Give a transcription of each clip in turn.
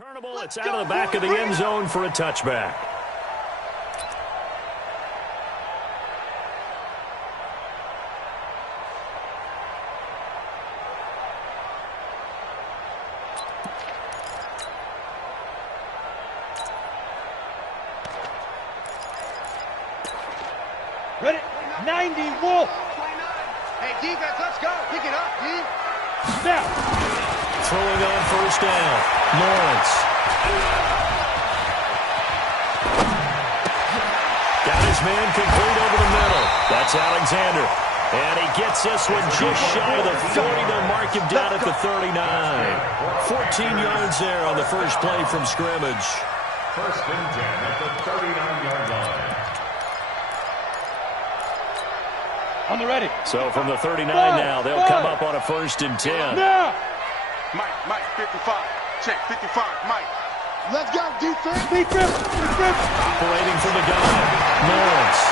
Returnable, it's out of the back of the end zone for a touchback. Ready? 90, Wolf. Hey, defense, let's go. Pick it up, D. Snap. Throwing on first down. Lawrence. Got his man complete over the middle. That's Alexander. And he gets this one just shy of the 40. They'll mark him down at the 39. 14 yards there on the first play from scrimmage. First and 10 at the 39-yard line. On the ready. So from the 39 now, they'll come up on a first and 10. Now. Mike, 55. Check, 55, Mike. Let's go, defense. Defense. Operating from the gun. Lawrence.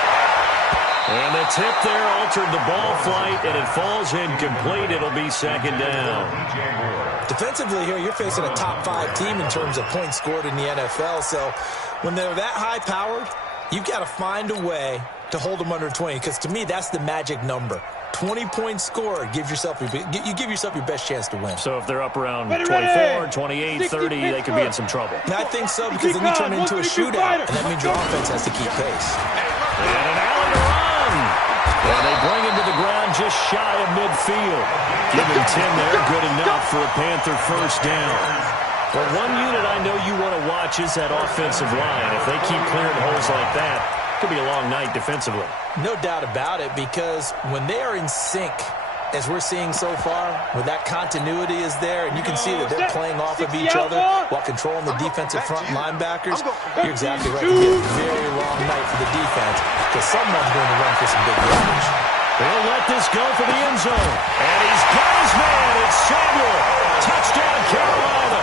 And the tip there altered the ball flight, and it falls incomplete. It'll be second down. Defensively here, you're facing a top-5 team in terms of points scored in the NFL. So when they're that high-powered, you've got to find a way to hold them under 20, because to me, that's the magic number. 20 points scored, you give yourself your best chance to win. So if they're up around 24, 28, 30, they could be in some trouble. And I think so, because then you turn it into a shootout, and that means your offense has to keep pace. And an alley to run. And they bring him to the ground just shy of midfield. Giving 10 there, good enough for a Panther first down. Well, one unit I know you want to watch is that offensive line. If they keep clearing holes like that, it could be a long night defensively. No doubt about it, because when they are in sync, as we're seeing so far, where that continuity is there, and you can see that they're playing off of each other while controlling the defensive front linebackers, you're exactly right. It'll be a very long night for the defense, because someone's going to run for some big yardage. They'll let this go for the end zone. And he's got his man. It's Samuel. Touchdown, Carolina.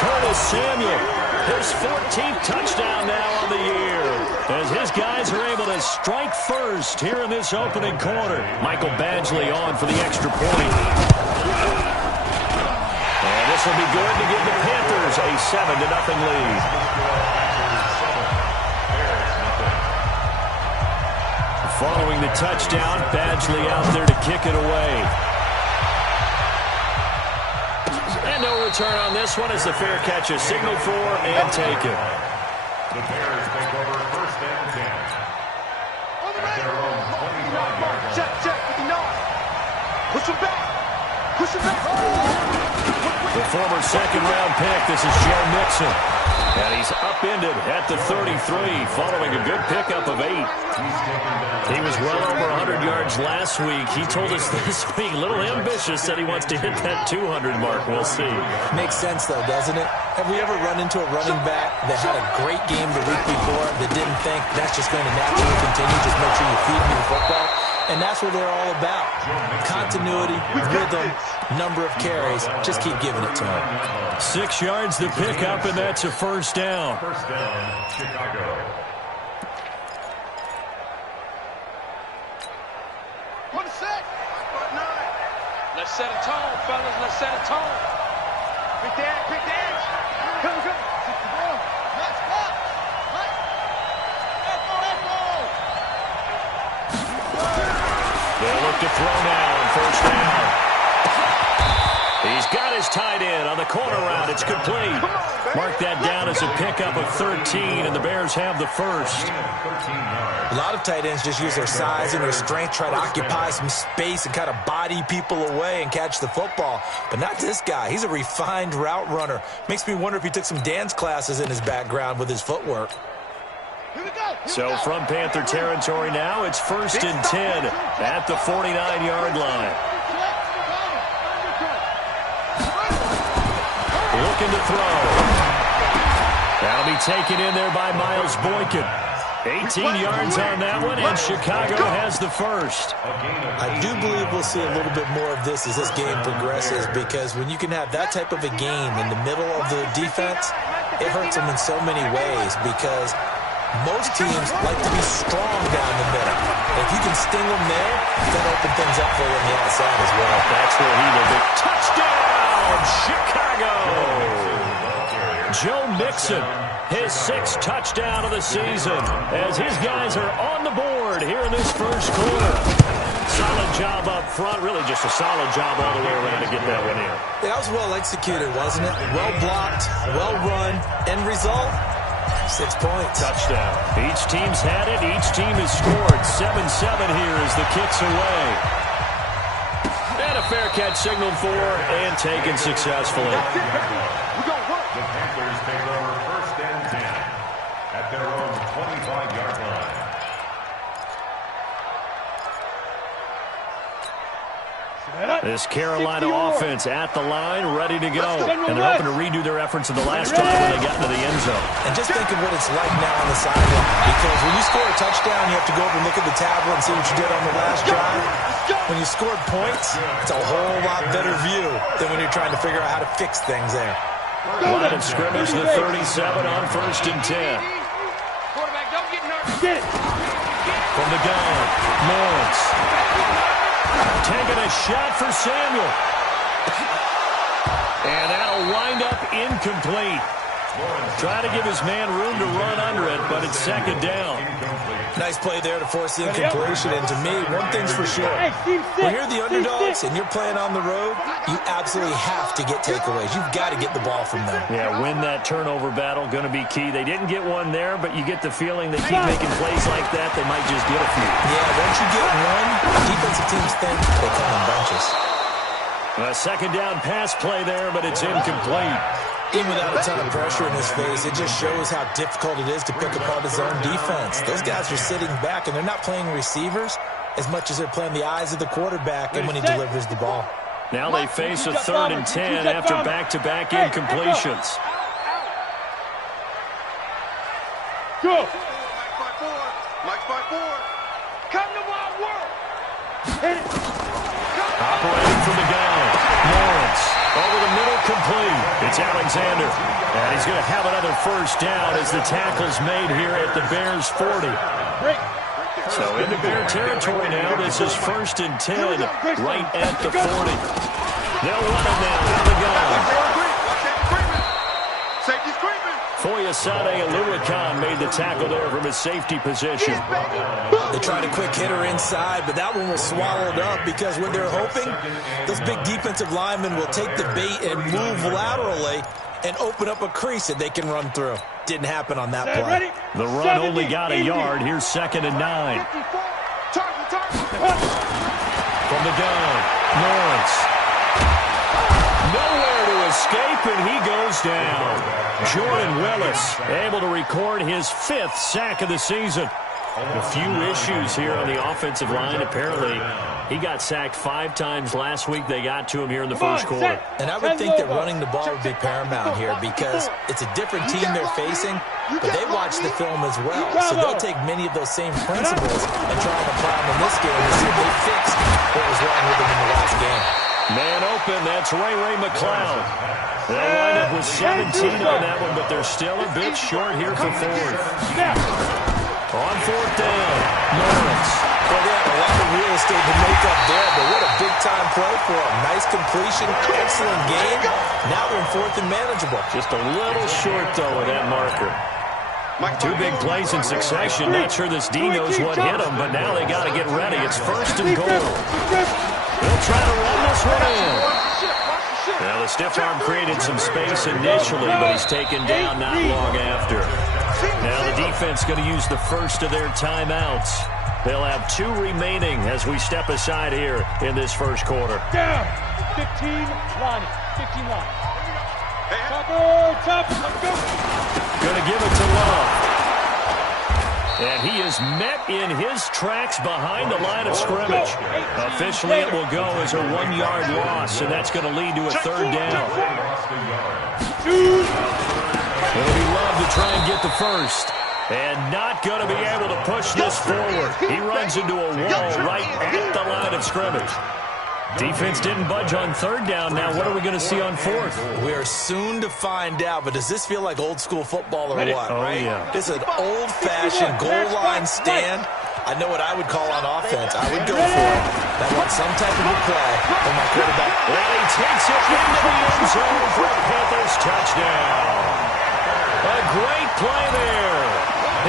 Curtis Samuel, his 14th touchdown now on the year, as his guys are able to strike first here in this opening quarter. Michael Badgley on for the extra point. And this will be good to give the Panthers a 7-0 lead. Following the touchdown, Badgley out there to kick it away. And no return on this one as the fair catch is signaled for and taken. The Bears take over first and 10. At their own 25-yard line. Check, 59. Push him back. The former second-round pick, this is Joe Mixon. And he's upended at the 33, following a good pickup of 8. He was well over 100 yards last week. He told us this week, a little ambitious, said he wants to hit that 200 mark. We'll see. Makes sense, though, doesn't it? Have we ever run into a running back that had a great game the week before that didn't think that's just going to naturally continue? Just make sure you feed me the football. And that's what they're all about. Continuity, rhythm, number of carries. Just keep giving it to them. 6 yards to pick up, and that's a first down. First down, Chicago. What a set. 9. Let's set a tone, fellas. Let's set a tone. Pick the edge. Come. Let's go. They'll look to throw now on first down. He's got his tight end on the corner route. It's complete. Mark that down as a pickup of 13, and the Bears have the first. A lot of tight ends just use their size and their strength, try to occupy some space and kind of body people away and catch the football. But not this guy. He's a refined route runner. Makes me wonder if he took some dance classes in his background with his footwork. So from Panther territory now, it's first and 10 at the 49-yard line. Looking to throw. That'll be taken in there by Miles Boykin. 18 yards on that one, and Chicago has the first. I do believe we'll see a little bit more of this as this game progresses, because when you can have that type of a game in the middle of the defense, it hurts them in so many ways, because most teams like to be strong down the middle. If you can sting them there, then open things up for you on the outside as well. That's where he will be. Touchdown! of Chicago. Joe Mixon, his 6th touchdown of the season, as his guys are on the board here in this first quarter. Solid job up front, really just a solid job all the way around to get that one in. Yeah, that was well executed, wasn't it? Well blocked, well run. End result, 6 points. Touchdown. Each team's had it. Each team has scored. 7-7 here as the kick's away. And a fair catch signaled for and taken successfully. The Panthers take over 1st and 10 at their own 25-yard line. This Carolina offense at the line, ready to go. And they're hoping to redo their efforts in the last drive when they got into the end zone. And just think of what it's like now on the sideline. Because when you score a touchdown, you have to go over and look at the tablet and see what you did on the last drive. When you scored points, it's a whole lot better view than when you're trying to figure out how to fix things there. Line of scrimmage, the 37 on 1st and 10. Quarterback, don't get nervous. From the gun, Lawrence. Taking a shot for Samuel. And that'll wind up incomplete. Trying to give his man room to run under it, but it's 2nd down. Nice play there to force the incompletion. And to me, one thing's for sure. When you're the underdogs and you're playing on the road, you absolutely have to get takeaways. You've got to get the ball from them. Yeah, win that turnover battle, going to be key. They didn't get one there, but you get the feeling they keep making plays like that, they might just get a few. Yeah, once you get one, defensive teams think they come in bunches. A 2nd down pass play there, but it's incomplete. Even without a ton of pressure in his face, it just shows how difficult it is to pick apart his own defense. Those guys are sitting back, and they're not playing receivers as much as they're playing the eyes of the quarterback and when he delivers the ball. Now they face a 3rd and 10 after back-to-back incompletions. Go. Mike 5-4. Come to my world. Operating from the gun. Lawrence over the middle, complete. It's Alexander. And he's going to have another 1st down as the tackle's made here at the Bears' 40. So into Bear territory now. This is 1st and 10 right at the 40. They'll run it now out of the gun. Safety screaming. Foyesade Aluakan made the tackle there from his safety position. They tried a quick hitter inside, but that one was swallowed up because what they're hoping, those big defensive linemen will take the bait and move laterally and open up a crease that they can run through. Didn't happen on that play. The run only got a yard. Here's 2nd and 9. From the gun, Lawrence. Nowhere to escape, and he goes down. Jordan Willis able to record his 5th sack of the season. A few issues here on the offensive line. Apparently, he got sacked 5 times last week. They got to him here in the first quarter. And I would think that running the ball would be paramount here because it's a different team they're facing, but they watch the film as well. So they'll take many of those same principles and try and apply them in this game to see if they fixed what was wrong with them in the last game. Man open, that's Ray McLeod. They'll wind up with 17 on that one, but they're still a bit short here for 4th. On 4th down, Lawrence. Well, they have a lot of real estate to make up there, but what a big-time play for them. Nice completion, excellent game. Now they're in 4th and manageable. Just a little short, though, with that marker. 2 big plays in succession. Not sure this D knows what hit him, but now they got to get ready. It's 1st and goal. They'll try to run this one in. Now, the stiff arm created some space initially, but he's taken down not long after. Now the defense going to use the first of their timeouts. They'll have 2 remaining as we step aside here in this first quarter. Down. 15 line. 15 line. Top, let's go. Going to give it to Love. And he is met in his tracks behind the line of scrimmage. Officially, it will go as a 1-yard loss, and that's going to lead to a 3rd down. It'll be Love to try and get the first. And not going to be able to push this forward. He runs into a wall right at the line of scrimmage. Defense didn't budge on third down. Now what are we going to see on fourth? We are soon to find out, but does this feel like old school football or what? Oh, right? yeah. This is an old-fashioned goal line stand. I know what I would call on offense. I would go for it. I want some type of a play from my quarterback. And he takes it into the end zone for a Panthers touchdown. A great play there.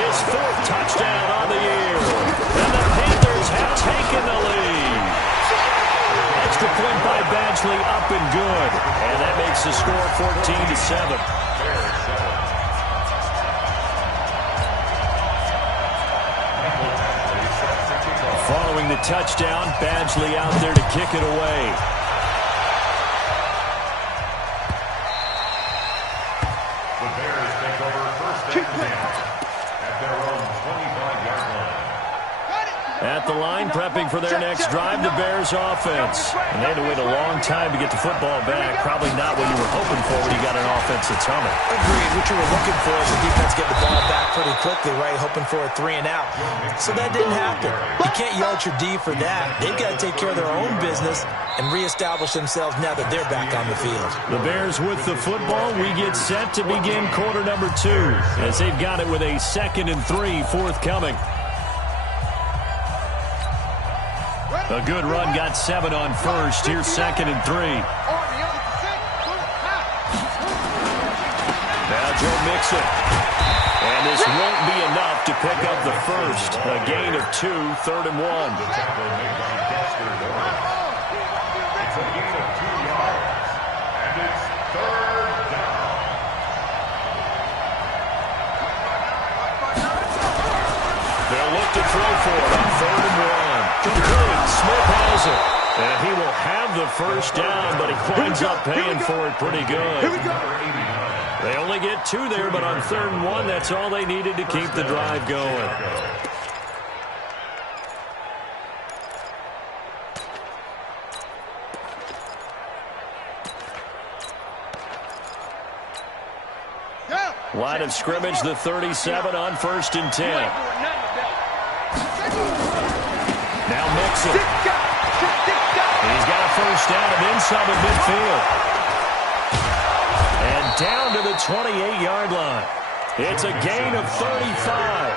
His fourth touchdown on the year. And the Panthers have taken the lead. Extra point by Badgley, up and good. And that makes the score 14-7. Following the touchdown, Badgley out there to kick it away. The Bears take over first and 10 at their own 25-yard line. At the line, prepping for their next drive, the Bears offense. And they had to wait a long time to get the football back. Probably not what you were hoping for when you got an offense that's humming. Agreed. What you were looking for is the defense get the ball back pretty quickly, right? Hoping for a 3-and-out. So that didn't happen. You can't yell at your D for that. They've got to take care of their own business and reestablish themselves now that they're back on the field. The Bears with the football. We get set to begin quarter number 2 as they've got it with a 2nd and 3 forthcoming. A good run, got 7 on first. Here's 2nd and 3. Now Joe Mixon. And this won't be enough to pick up the first. A gain of 2, 3rd and 1. It's a gain of 2 yards, and it's 3rd down. They'll look to throw for it on 3rd and 1. Complete. Smith has it. And he will have the first down, but he winds up paying for it pretty good. They only get 2 there, but on 3rd and 1, that's all they needed to keep the drive going. Line of scrimmage, the 37 on 1st and 10. Now Mixon. He's got a first down and then some at midfield. And down to the 28-yard line. It's a gain of 35.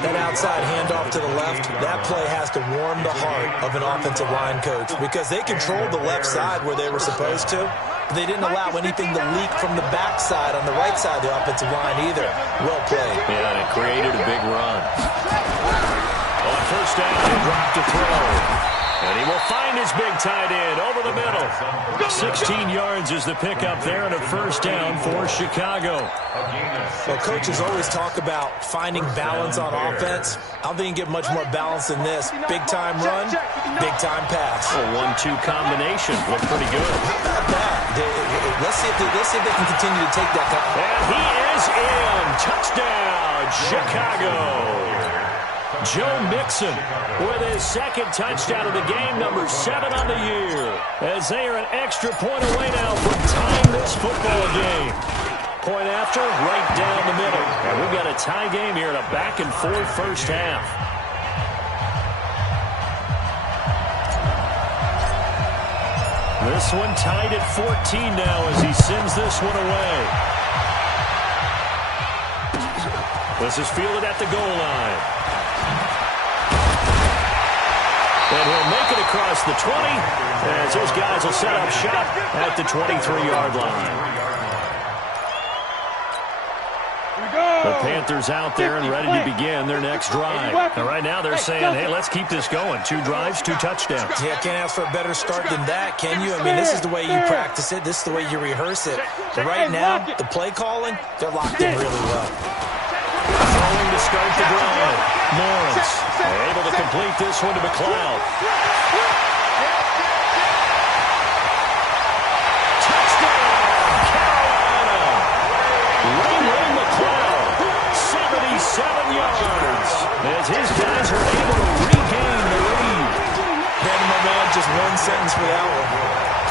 That outside handoff to the left, that play has to warm the heart of an offensive line coach because they controlled the left side where they were supposed to. They didn't allow anything to leak from the backside on the right side of the offensive line either. Well played. Yeah, and it created a big run. On first down, he dropped to throw. And he will find his big tight end over the middle. 16 yards is the pickup there and a first down for Chicago. Well, coaches always talk about finding balance on offense. I don't think you get much more balance than this. Big-time run, big-time pass. A 1-2 combination. Looked pretty good. Not bad. Let's see if they can continue to take that. And he is in. Touchdown, Chicago. Joe Mixon with his 2nd touchdown of the game, number 7 on the year. As they are an extra point away now from tying this football game. Point after, right down the middle. And we've got a tie game here in a back-and-forth first half. This one tied at 14 now as he sends this one away. This is fielded at the goal line. And he'll make it across the 20 as those guys will set up shop at the 23-yard line. The Panthers out there and ready to begin their next drive. And right now they're saying, hey, let's keep this going. 2 drives, 2 touchdowns. Yeah, can't ask for a better start than that, can you? I mean, this is the way you practice it. This is the way you rehearse it. But right now, the play calling, they're locked in really well. Throwing to start the drive. Lawrence able to complete this one to McLeod. Touchdown, Carolina. Ray McLeod, 77 yards. As his guys are able to regain the lead. Brandon, my man, just one sentence for that one.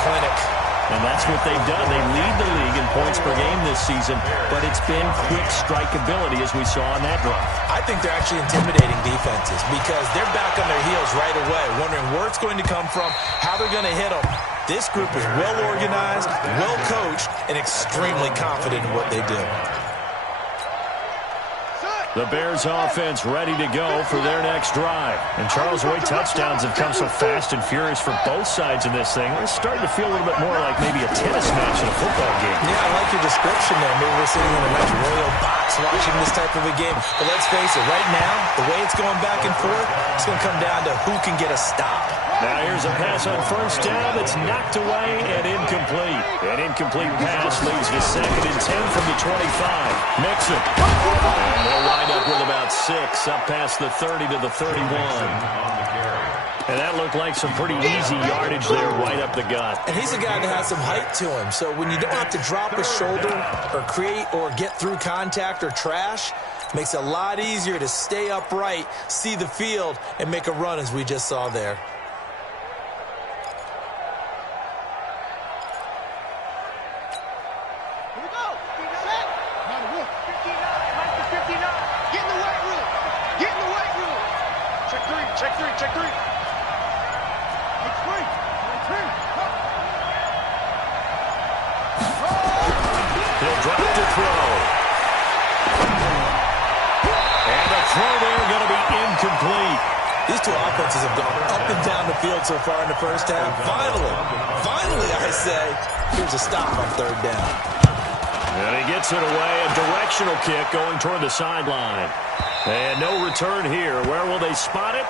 Clinic. And that's what they've done. They lead the league in points per game this season, but it's been quick strike ability as we saw on that drive. I think they're actually intimidating defenses because they're back on their heels right away, wondering where it's going to come from, how they're going to hit them. This group is well organized, well coached, and extremely confident in what they do. The Bears offense ready to go for their next drive. And Charles, the way touchdowns have come so fast and furious for both sides in this thing, it's starting to feel a little bit more like maybe a tennis match in a football game. Yeah, I like your description there. Maybe we're sitting in a nice royal box watching this type of a game. But let's face it, right now, the way it's going back and forth, it's going to come down to who can get a stop. Now here's a pass on first down that's knocked away and incomplete. An incomplete pass leads to 2nd and 10 from the 25. Mixon. And they'll wind up with about 6 up past the 30 to the 31. And that looked like some pretty easy yardage there right up the gut. And he's a guy that has some height to him. So when you don't have to drop a shoulder or create or get through contact or trash, makes it a lot easier to stay upright, see the field, and make a run as we just saw there. Check three. He'll drop to throw. And the throw there going to be incomplete. These two offenses have gone up and down the field so far in the first half. Finally, I say, here's a stop on 3rd down. And he gets it away, a directional kick going toward the sideline. And no return here. Where will they spot it?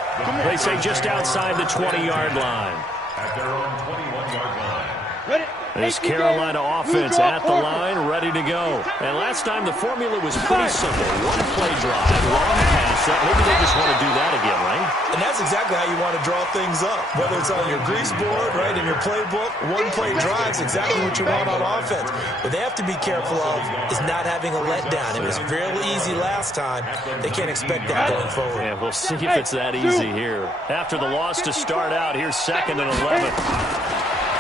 They say just outside the 20-yard line. At their own 21-yard line. This Carolina offense at the line, ready to go. And last time the formula was pretty simple. One play drive, long pass. Maybe they just want to do that again, right? And that's exactly how you want to draw things up. Whether it's on your grease board, right, in your playbook, one play drive is exactly what you want on offense. What they have to be careful of is not having a letdown. It was fairly easy last time. They can't expect that going forward. Yeah, we'll see if it's that easy here. After the loss to start out, here's 2nd and 11.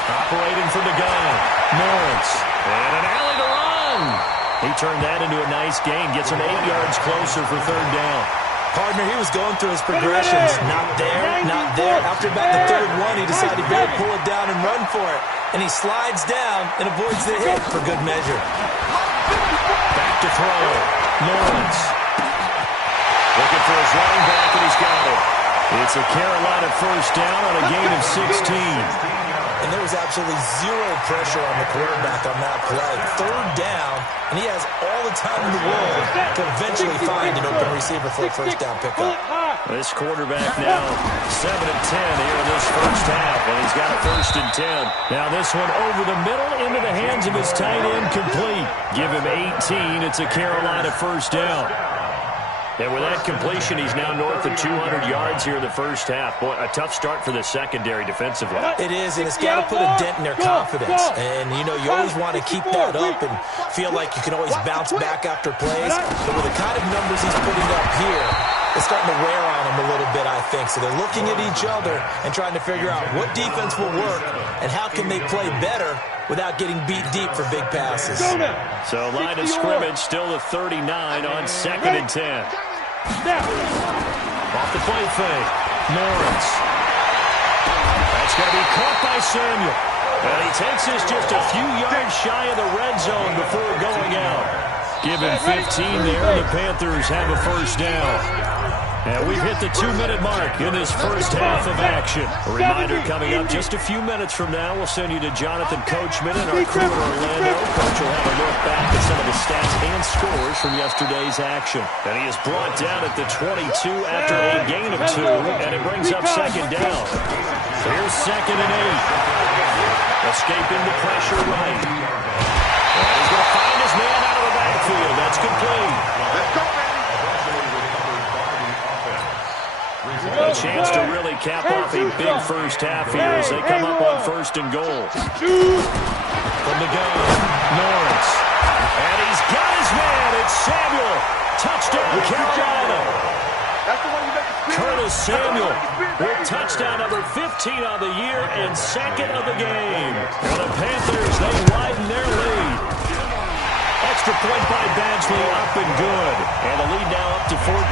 Operating from the gun, Lawrence. And an alley to run. He turned that into a nice gain. Gets him 8 yards closer for 3rd down. Partner, he was going through his progressions. Not there. After about the 3rd one, he decided to better pull it down and run for it. And he slides down and avoids the hit for good measure. Back to throw. Lawrence. Looking for his running back, and he's got it. It's a Carolina first down on a gain of 16. And there was absolutely zero pressure on the quarterback on that play. 3rd down, and he has all the time in the world to eventually find an open receiver for a first down pickup. This quarterback now 7 of 10 here in this first half, and he's got a 1st and 10. Now this one over the middle into the hands of his tight end, complete. Give him 18. It's a Carolina first down. And with that completion, he's now north of 200 yards here in the first half. Boy, a tough start for the secondary defensively. It is, and it's got to put a dent in their confidence. And, you know, you always want to keep that up and feel like you can always bounce back after plays. But with the kind of numbers he's putting up here, it's starting to wear on them a little bit, I think. So they're looking at each other and trying to figure out what defense will work and how can they play better without getting beat deep for big passes. So line of scrimmage still the 39 on 2nd and 10. Off the play fake. Lawrence. That's going to be caught by Samuel. And he takes this just a few yards shy of the red zone before going out. Give him 15 there. The Panthers have a first down. And we've hit the 2-minute mark in this first half of action. A reminder coming up just a few minutes from now. We'll send you to Jonathan Coachman and our crew in Orlando. Coach will have a look back at some of the stats and scores from yesterday's action. And he is brought down at the 22 after a gain of 2, and it brings up 2nd down. Here's 2nd and 8. Escaping the pressure right. And he's going to find his man out of the backfield. That's complete. Let's go, baby. A chance to really cap off a big first half here as they come up on 1st and goal. From the gun, Lawrence. And he's got his man. It's Samuel. Touchdown, Carolina. That's the one you make the Deebo Samuel with touchdown number 15 on the year and second of the game. And the Panthers, they widen their lead. Extra point by Badgley up and good. And the lead now up to 14.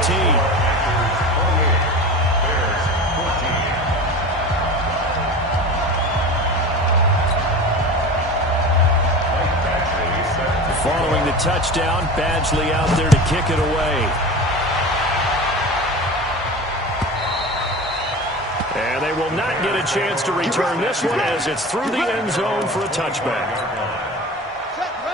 Following the touchdown, Badgley out there to kick it away. And they will not get a chance to return this one as it's through the end zone for a touchback.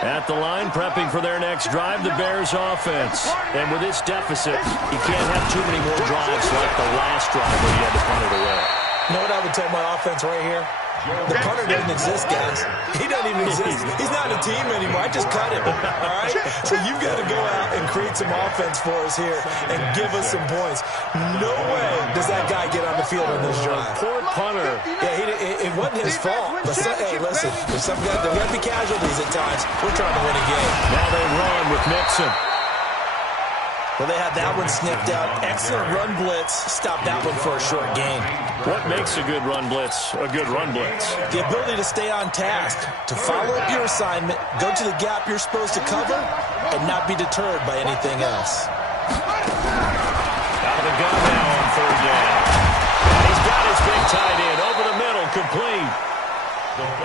At the line, prepping for their next drive, the Bears offense. And with this deficit, you can't have too many more drives like the last drive where you had to punt it away. You know what I would tell my offense right here? The punter doesn't exist, guys. He doesn't even exist. He's not a team anymore. I just cut him, all right? So you've got to go out and create some offense for us here and give us some points. No way does that guy get on the field on this drive. Poor punter. Yeah, it wasn't his fault. But hey, listen, there's got to be casualties at times. We're trying to win a game. Now they run with Mixon. Well, they had that one sniffed out. Excellent run blitz. Stop that one for a short gain. What makes a good run blitz a good run blitz? The ability to stay on task, to follow up your assignment, go to the gap you're supposed to cover, and not be deterred by anything else. Out of the gun now on third down. And he's got his big tight end over the middle, complete.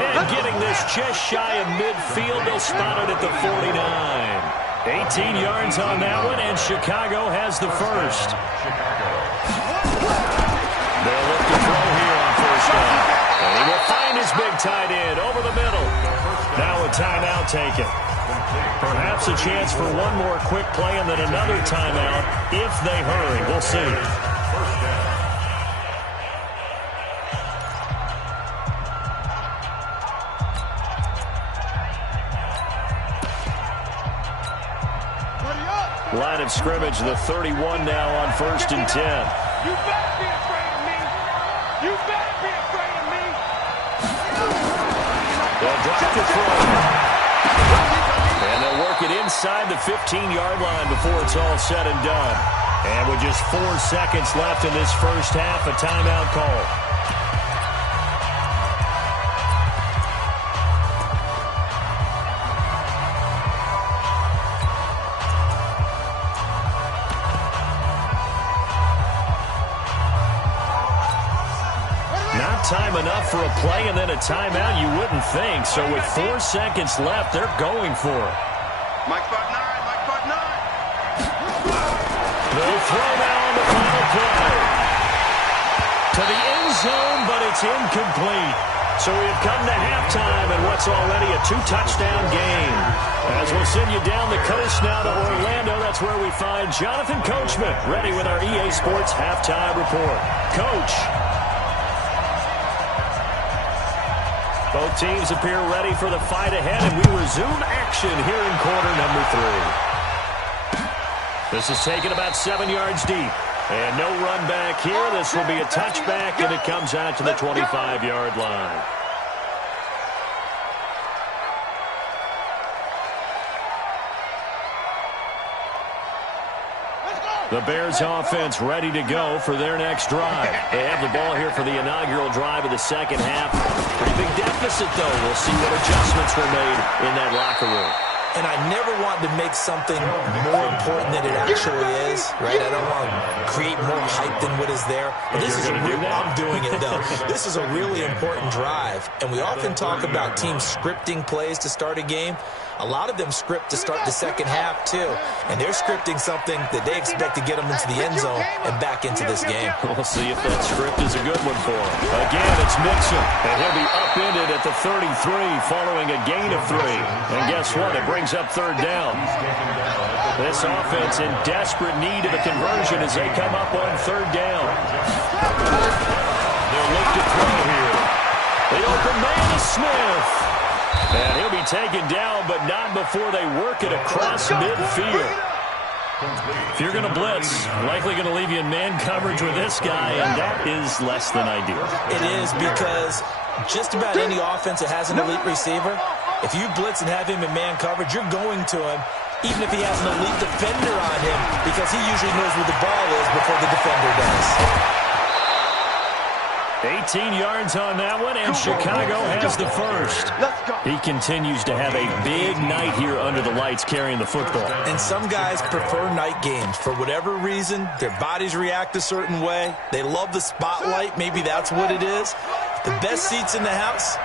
And getting this just shy of midfield, they'll spot it at the 49. 18 yards on that one, and Chicago has the first. They'll look to throw here on first down. And he will find his big tight end over the middle. Now a timeout taken. Perhaps a chance for one more quick play and then another timeout if they hurry. We'll see. Line of scrimmage, the 31 now on 1st and 10. You better be afraid of me. You better be afraid of me. They'll drop the throw. And they'll work it inside the 15-yard line before it's all said and done. And with just 4 seconds left in this first half, a timeout call. Time enough for a play and then a timeout, you wouldn't think. So with 4 seconds left, they're going for it. Mike spot 9, Mike spot 9. They'll throw now on the final play. To the end zone, but it's incomplete. So we've come to halftime in what's already a 2-touchdown game. As we'll send you down the coast now to Orlando, that's where we find Jonathan Coachman, ready with our EA Sports Halftime Report. Coach. Both teams appear ready for the fight ahead, and we resume action here in quarter number 3. This is taken about 7 yards deep. And no run back here. This will be a touchback, and it comes out to the 25-yard line. The Bears offense ready to go for their next drive. They have the ball here for the inaugural drive of the second half. Pretty big deficit, though. We'll see what adjustments were made in that locker room. And I never want to make something more important than it actually is, right? I don't want to create more hype than what is there. But this is a real, I'm doing it, though. This is a really important drive. And we often talk about teams scripting plays to start a game. A lot of them script to start the second half, too. And they're scripting something that they expect to get them into the end zone and back into this game. We'll see if that script is a good one for him. Again, it's Mixon. And he'll be upended at the 33 following a gain of 3. And guess what? It brings up third down. This offense in desperate need of a conversion as they come up on third down. They'll look to throw here. The open man is Smith. And he'll be taken down, but not before they work it across midfield. If you're going to blitz, likely going to leave you in man coverage with this guy, and that is less than ideal. It is, because just about any offense that has an elite receiver, if you blitz and have him in man coverage, you're going to him, even if he has an elite defender on him, because he usually knows where the ball is before the defender does. 18 yards on that one, and Chicago has the first. He continues to have a big night here under the lights carrying the football. And some guys prefer night games. For whatever reason, their bodies react a certain way. They love the spotlight. Maybe that's what it is. The best seats in the house,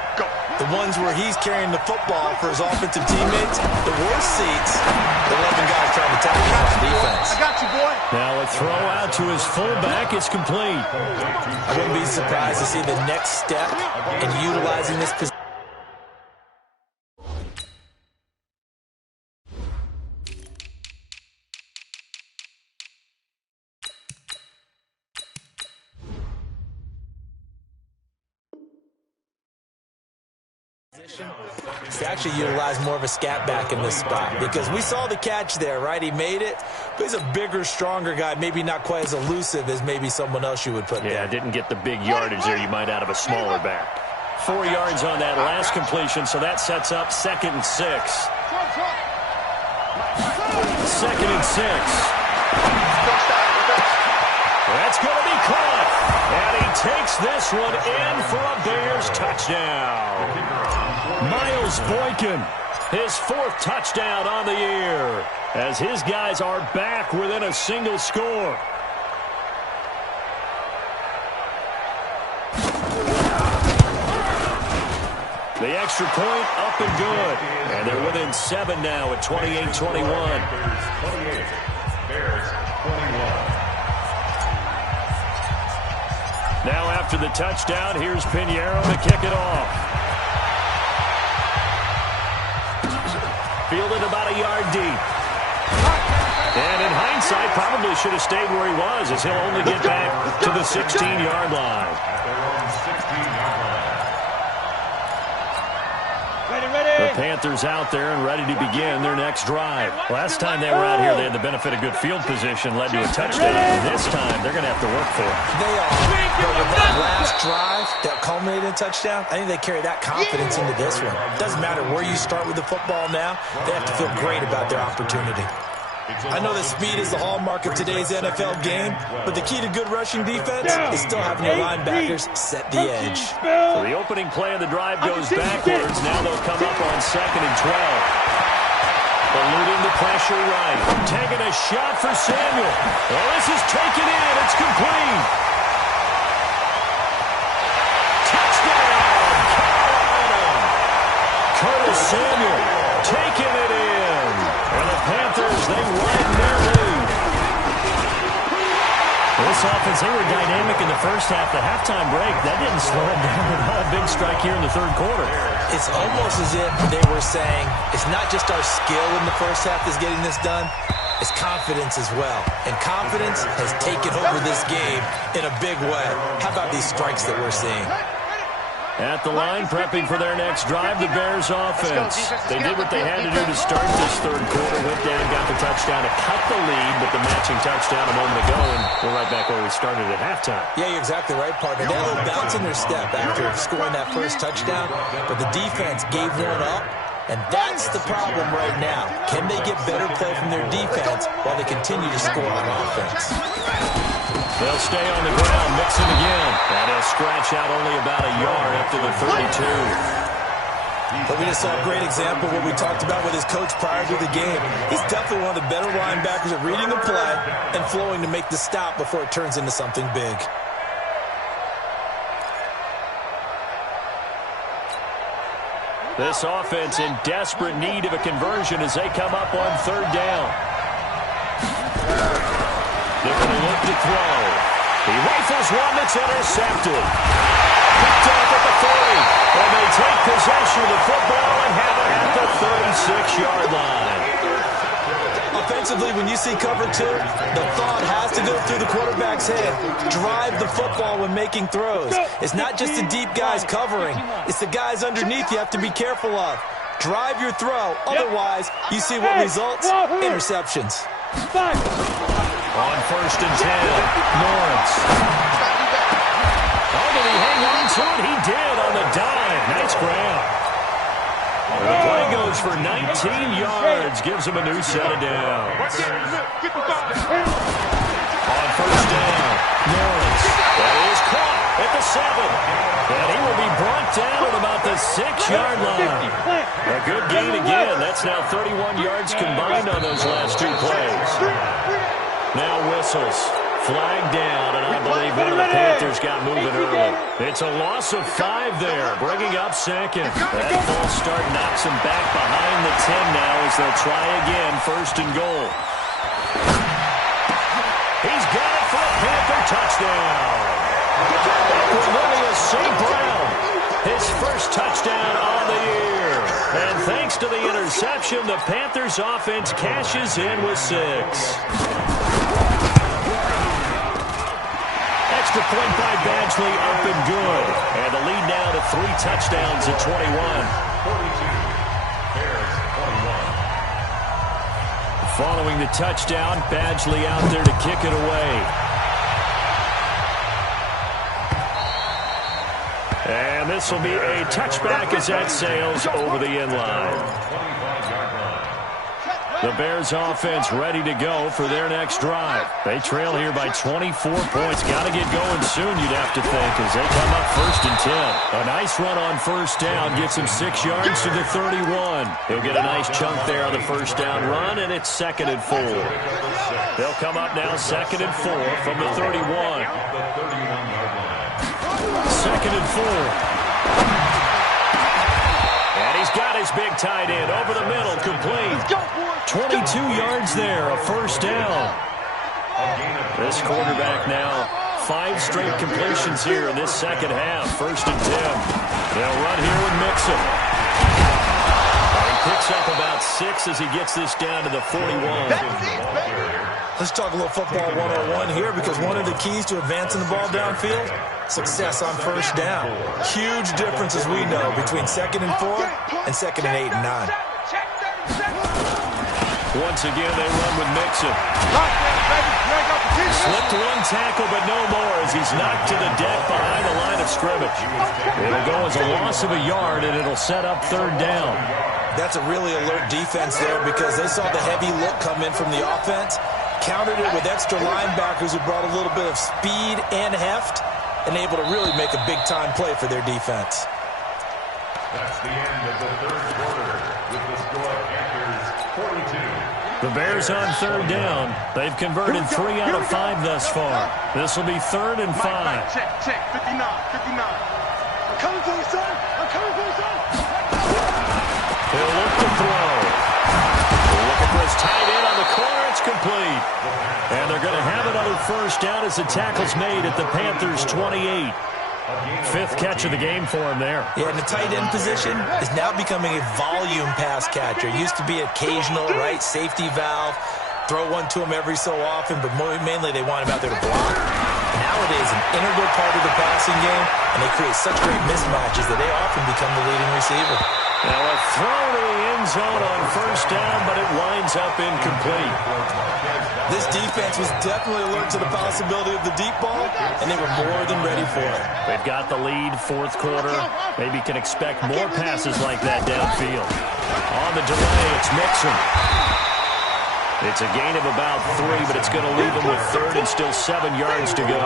the ones where he's carrying the football for his offensive teammates. The worst seats, the 11 guys trying to tackle him on defense. I got you, boy. Now a throw out to his fullback. It's complete. I wouldn't be surprised to see the next step in utilizing this position. To actually utilize more of a scat back in this spot, because we saw the catch there, right? He made it, but he's a bigger, stronger guy, maybe not quite as elusive as maybe someone else you would put there. Yeah, didn't get the big yardage there you might out of a smaller back. 4 yards on that last completion, so that sets up 2nd and 6. 2nd and 6. That's going to be caught. And he takes this one in for a Bears touchdown. Miles Boykin, his 4th touchdown on the year, as his guys are back within a single score. The extra point up and good. And they're within 7 now at 28-21. Bears 21. Now after the touchdown, here's Pinheiro to kick it off. Fielded about a yard deep. And in hindsight, probably should have stayed where he was, as he'll only get back to the 16-yard line. At their own 16-yard line. The Panthers out there and ready to begin their next drive. Last time they were out here, they had the benefit of good field position, led to a touchdown. And this time, they're going to have to work for it. They are. But with that last drive that culminated in a touchdown, I think they carry that confidence into this one. It doesn't matter where you start with the football now. They have to feel great about their opportunity. I know that speed is the hallmark of today's NFL game, but the key to good rushing defense is still having your linebackers set the edge. So the opening play of the drive goes backwards. Now they'll come up on 2nd and 12. Eluding the pressure right. Taking a shot for Samuel. Well, this is taken in. It's complete. Touchdown, Carolina. Curtis Samuel taking it in. And the Panthers, they widen their lead. This offense, they were dynamic in the first half. The halftime break, that didn't slow them down at all. Big strike here in the 3rd quarter. It's almost as if they were saying, it's not just our skill in the first half that's getting this done, it's confidence as well. And confidence has taken over this game in a big way. How about these strikes that we're seeing? At the line, prepping for their next drive, the Bears offense. They did what they had to do to start this 3rd quarter. Went down, got the touchdown to cut the lead, but the matching touchdown a moment ago, and we're right back where we started at halftime. Yeah, you're exactly right, partner. They had a little bounce in their step after scoring that first touchdown, but the defense gave one up, and that's the problem right now. Can they get better play from their defense while they continue to score on offense? They'll stay on the ground, mixing again. And he'll scratch out only about a yard after the 32. But we just saw a great example of what we talked about with his coach prior to the game. He's definitely one of the better linebackers at reading the play and flowing to make the stop before it turns into something big. This offense in desperate need of a conversion as they come up on 3rd down. They're going to look to throw. He rifles one that's intercepted. Picked off at the 40. And they take possession of the football and have it at the 36-yard line. Offensively, when you see cover 2, the thought has to go through the quarterback's head. Drive the football when making throws. It's not just the deep guys covering. It's the guys underneath you have to be careful of. Drive your throw. Otherwise, you see what results? Interceptions. On 1st and 10, Lawrence. Oh, did he hang on to it? He did on the dive. Nice grab. The play goes for 19 yards. Gives him a new set of downs. On 1st at the 7. And he will be brought down at about the 6-yard line. A good gain again. That's now 31 yards combined on those last two plays. Now whistles. Flag down, and I believe one of the Panthers got moving early. It's a loss of 5 there, bringing up second. That false start knocks him back behind the 10 now as they'll try again, 1st and goal. He's got it for a Panther touchdown. Cornelius St. Brown, his first touchdown on the year. And thanks to the interception, the Panthers offense cashes in with 6. Extra point by Badgley up and good. And the lead now to 3 touchdowns at 21. 42. Bears 21. Following the touchdown, Badgley out there to kick it away. And this will be a touchback as that sails over the end line. The Bears offense ready to go for their next drive. They trail here by 24 points. Got to get going soon, you'd have to think, as they come up 1st and 10. A nice run on 1st down gets him 6 yards to the 31. He'll get a nice chunk there on the 1st down run, and it's 2nd and 4. They'll come up now 2nd and 4 from the 31. 2nd and 4. And he's got his big tight end over the middle, complete. 22 yards there, a 1st down. This quarterback now, 5 straight completions here in this second half, 1st and 10. They'll run here with Mixon. He picks up about 6 as he gets this down to the 41. Let's talk a little football 101 here, because one of the keys to advancing the ball downfield, success on 1st down. Huge difference, as we know, between 2nd and 4 and 2nd and 8 and 9. Once again, they run with Mixon. Slipped one tackle, but no more as he's knocked to the deck behind the line of scrimmage. It'll go as a loss of a yard, and it'll set up 3rd down. That's a really alert defense there, because they saw the heavy look come in from the offense, countered it with extra linebackers who brought a little bit of speed and heft, and able to really make a big-time play for their defense. That's the end of the 3rd quarter with the score Panthers 42. The Bears on 3rd down. They've converted 3 out of 5 thus far. This will be 3rd and 5. Check, 59, 59. I'm coming for you, son. I'm coming for you, son. He'll look to throw. Looking for his tight end on the corner. It's complete. And they're going to have another 1st down as the tackle's made at the Panthers' 28. 5th catch of the game for him there. Yeah, and the tight end position is now becoming a volume pass catcher. It used to be occasional, right, safety valve, throw one to him every so often, but mainly they want him out there to block. Nowadays, an integral part of the passing game, and they create such great mismatches that they often become the leading receiver. Now a throw to the end zone on 1st down, but it winds up incomplete. This defense was definitely alert to the possibility of the deep ball, and they were more than ready for it. They've got the lead, 4th quarter. Maybe can expect more passes like that downfield. On the delay, it's Mixon. It's a gain of about 3, but it's going to leave him with 3rd and still 7 yards to go.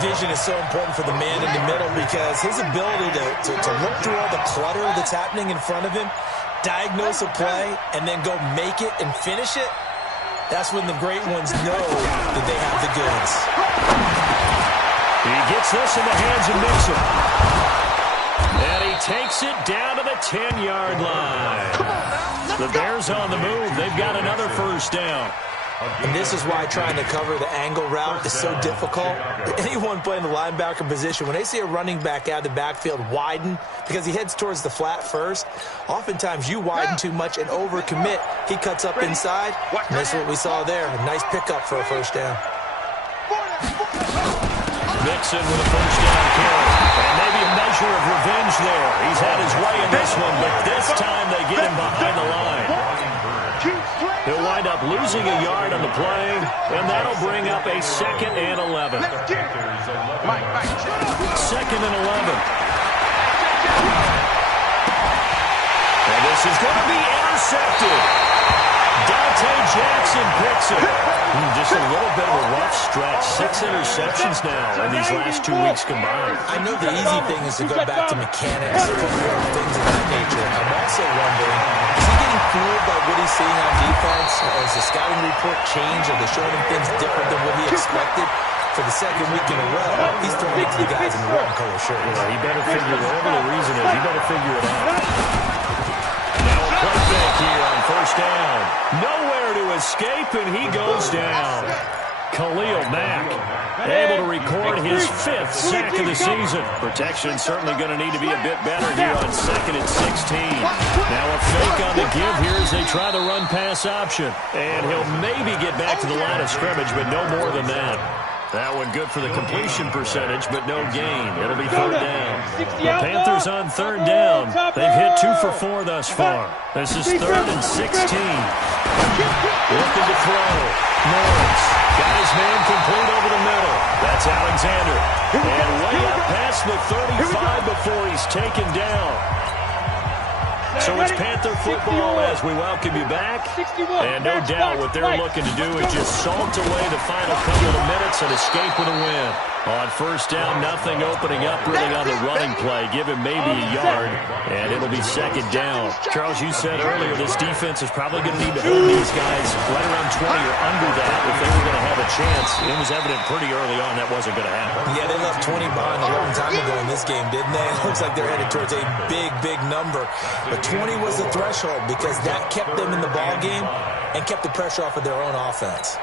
Vision is so important for the man in the middle, because his ability to look through all the clutter that's happening in front of him, diagnose a play, and then go make it and finish it, that's when the great ones know that they have the goods. He gets this in the hands of Mixon. And he takes it down to the 10-yard line. The Bears on the move. They've got another 1st down. And this is why trying to cover the angle route is so difficult. Anyone playing the linebacker position, when they see a running back out of the backfield widen, because he heads towards the flat first, oftentimes you widen too much and overcommit. He cuts up inside, and that's what we saw there. A nice pickup for a 1st down. Mixon with a 1st down carry. And maybe a measure of revenge there. He's had his way in this one, but this time they get him behind the line. He'll wind up losing a yard on the play, and that'll bring up a 2nd and 11. 2nd and 11. And this is going to be intercepted. Dante Jackson picks it. Just a little bit of a rough stretch. 6 interceptions now in these last 2 weeks combined. I know the easy thing is to go back to mechanics, footwork, things of that nature. I'm also wondering, is he getting fooled by what he's seeing on defense? Has the scouting report changed? Are they showing him things different than what he expected? For the second week in a row, he's throwing it to the guys in the red color shirts. Yeah, he better figure, whatever the reason is, he better figure it out. Now a play back here on first down. Nowhere to escape, and he goes down. Khalil Mack able to record his 5th sack of the season. Protection certainly going to need to be a bit better here on 2nd and 16. Now a fake on the give here as they try the run-pass option. And he'll maybe get back to the line of scrimmage, but no more than that. That one good for the completion percentage, but no gain. It'll be 3rd down. The Panthers on 3rd down. They've hit 2 for 4 thus far. This is 3rd and 16. Looking to throw. Lawrence got his man complete over the middle. That's Alexander. And way up past the 35 before he's taken down. So it's Panther football as we welcome you back. And no doubt what they're looking to do is just salt away the final couple of minutes and escape with a win. On first down, nothing opening up really on the running play. Give him maybe a yard, and it'll be 2nd down. Charles, you said earlier this defense is probably going to need to hold these guys right around 20 or under that if they were going to have a chance. It was evident pretty early on that wasn't going to happen. Yeah, they left 20 behind a long time ago in this game, didn't they? It looks like they're headed towards a big, big number. But 20 was the threshold because that kept them in the ball game and kept the pressure off of their own offense.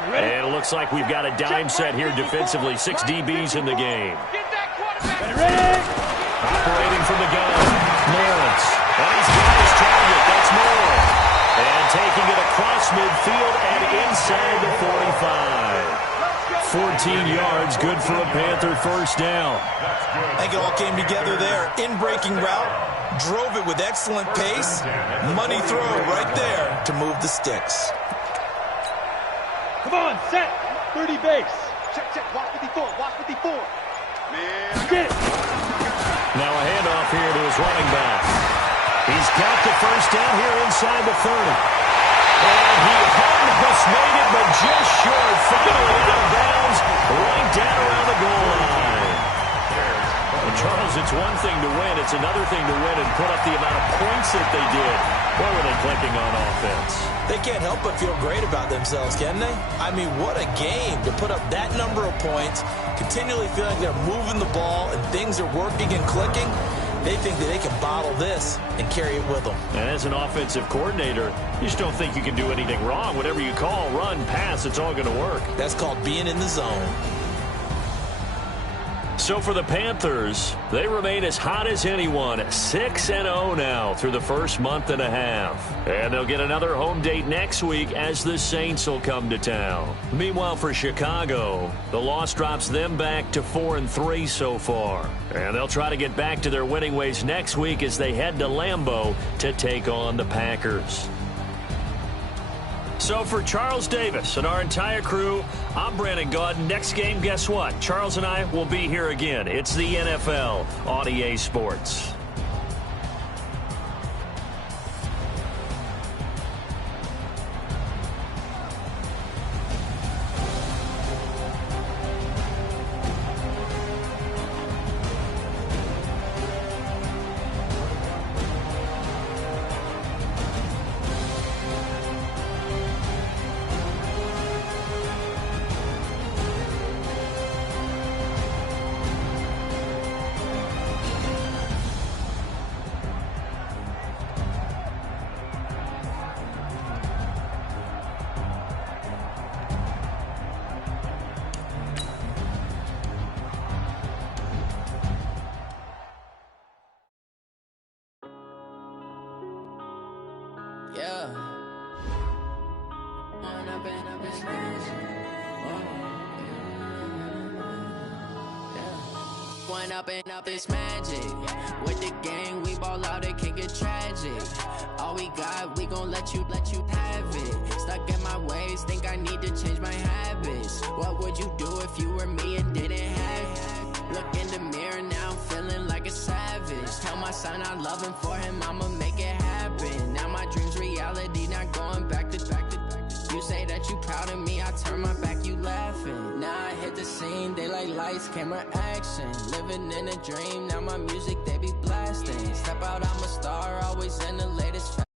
And it looks like we've got a dime set here defensively. 6 DBs in the game. Operating from the gun. Lawrence. And he's got his target. That's Moore. And taking it across midfield and inside the 45. 14 yards, good for a Panther first down. I think it all came together there. In-breaking route. Drove it with excellent pace. Money throw right there to move the sticks. Come on, set. 30 base. Check, watch 54, watch 54. Man. Get it. Now a handoff here to his running back. He's got the first down here inside the 30. And he almost made it, but just short. Finally out of bounds, right down around the goal line. And Charles, it's one thing to win. It's another thing to win and put up the amount of points that they did. Boy, were they clicking on offense. They can't help but feel great about themselves, can they? I mean, what a game to put up that number of points, continually feeling like they're moving the ball and things are working and clicking. They think that they can bottle this and carry it with them. And as an offensive coordinator, you just don't think you can do anything wrong. Whatever you call, run, pass, it's all going to work. That's called being in the zone. So for the Panthers, they remain as hot as anyone, 6-0 now through the first month and a half. And they'll get another home date next week as the Saints will come to town. Meanwhile, for Chicago, the loss drops them back to 4-3 so far. And they'll try to get back to their winning ways next week as they head to Lambeau to take on the Packers. So for Charles Davis and our entire crew, I'm Brandon Gaudin. Next game, guess what? Charles and I will be here again. It's the NFL on EA Sports. Up this magic with the gang, we ball out, it can get tragic. All we got, we gon' let you have it. Stuck in my ways, think I need to change my habits. What would you do if you were me and didn't have it? Look in the mirror now, I'm feeling like a savage. Tell my son I love him, for him I'ma make it happen. Now my dreams reality, not going back to. You say that you proud doubting me, I turn my back, you laughing. Now I hit the scene, they like lights, camera, action. Living in a dream, now my music, they be blasting. Step out, I'm a star, always in the latest